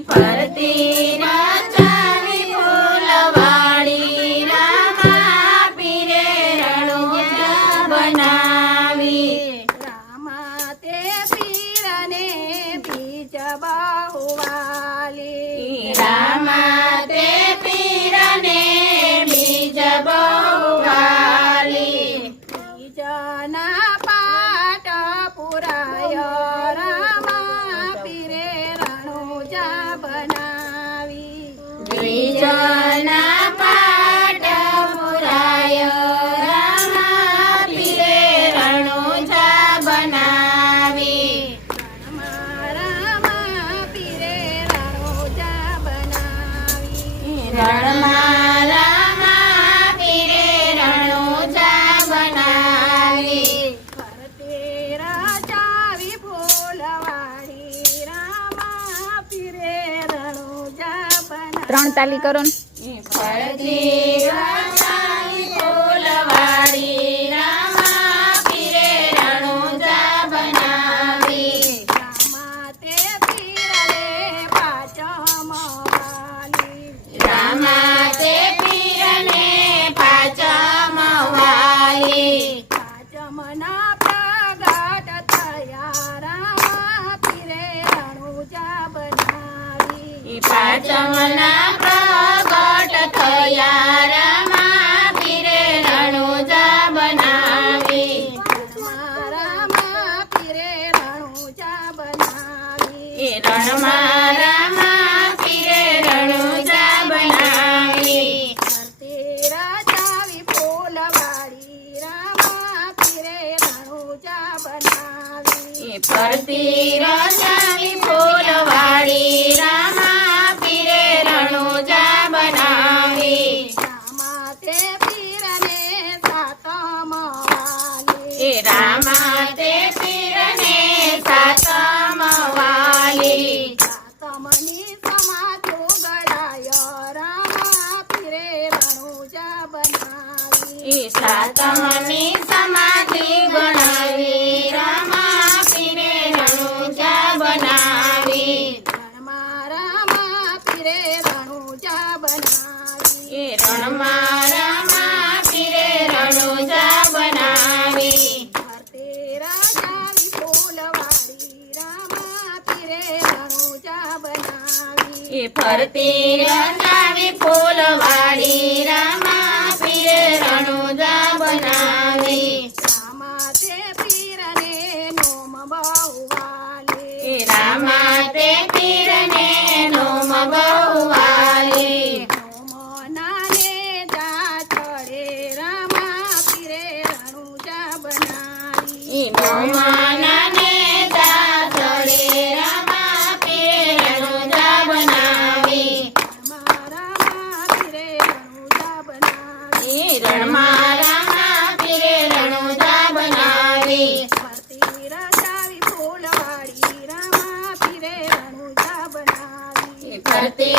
બનાવી બનાવી. દ્વિજના ત્રણ તાલી કરો ને. પાંચમના પ્રગટ થયા રામા પીરે રણુજા બનાવી રામા પીરે રણુજા બનાવી રણમાં રામા પીરે રણુજા બનાવી ધરતી રાજાવી ફૂલવાડી રામા પીરે રણુજા બનાવી ફરતી રચાવી ફૂલવાડી રામા સાતમની સમાધિ ગણાવી રામા પીરે રણુજા બનાવી રણમાં રામા પીરે રણુજા બનાવી એ રણમાં રામા પીરે રણુજા બનાવી ધરતી રાજાવી ફૂલવાડી રામા પીરે રણુજા બનાવી એ ફરતી રચાવી ફૂલવાડી રામા પીરે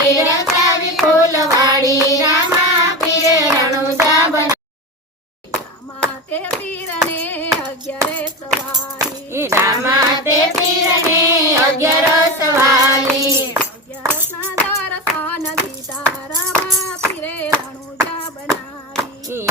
ફરતી રચાવી ફૂલવાડી રામા પીરે રણુજા બનાવી રામા તે પીરને અગિયારે સવારી ઈ રામા તે પીરને અગિયારસ વાલી અગિયારસના દર્શન દીધા રામા પીરે રણુજા બનાવી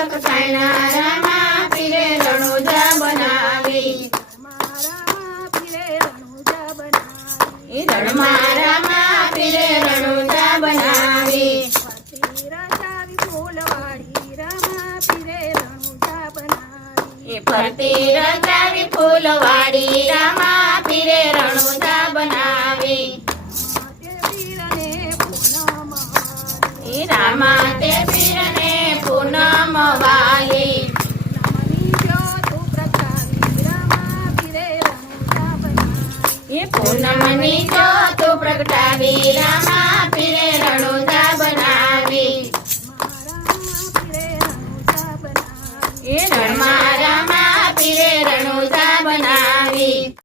તિલક સાયણા રામા પીરે રણુજા બનાવી. રામા પીરે રણુજા બનાવી. ફરતી રચાવી ફૂલવાડી રામા પીરે રણુજા બનાવી. રામા તે પૂનમની તું પ્રગટાવી રામા પીરે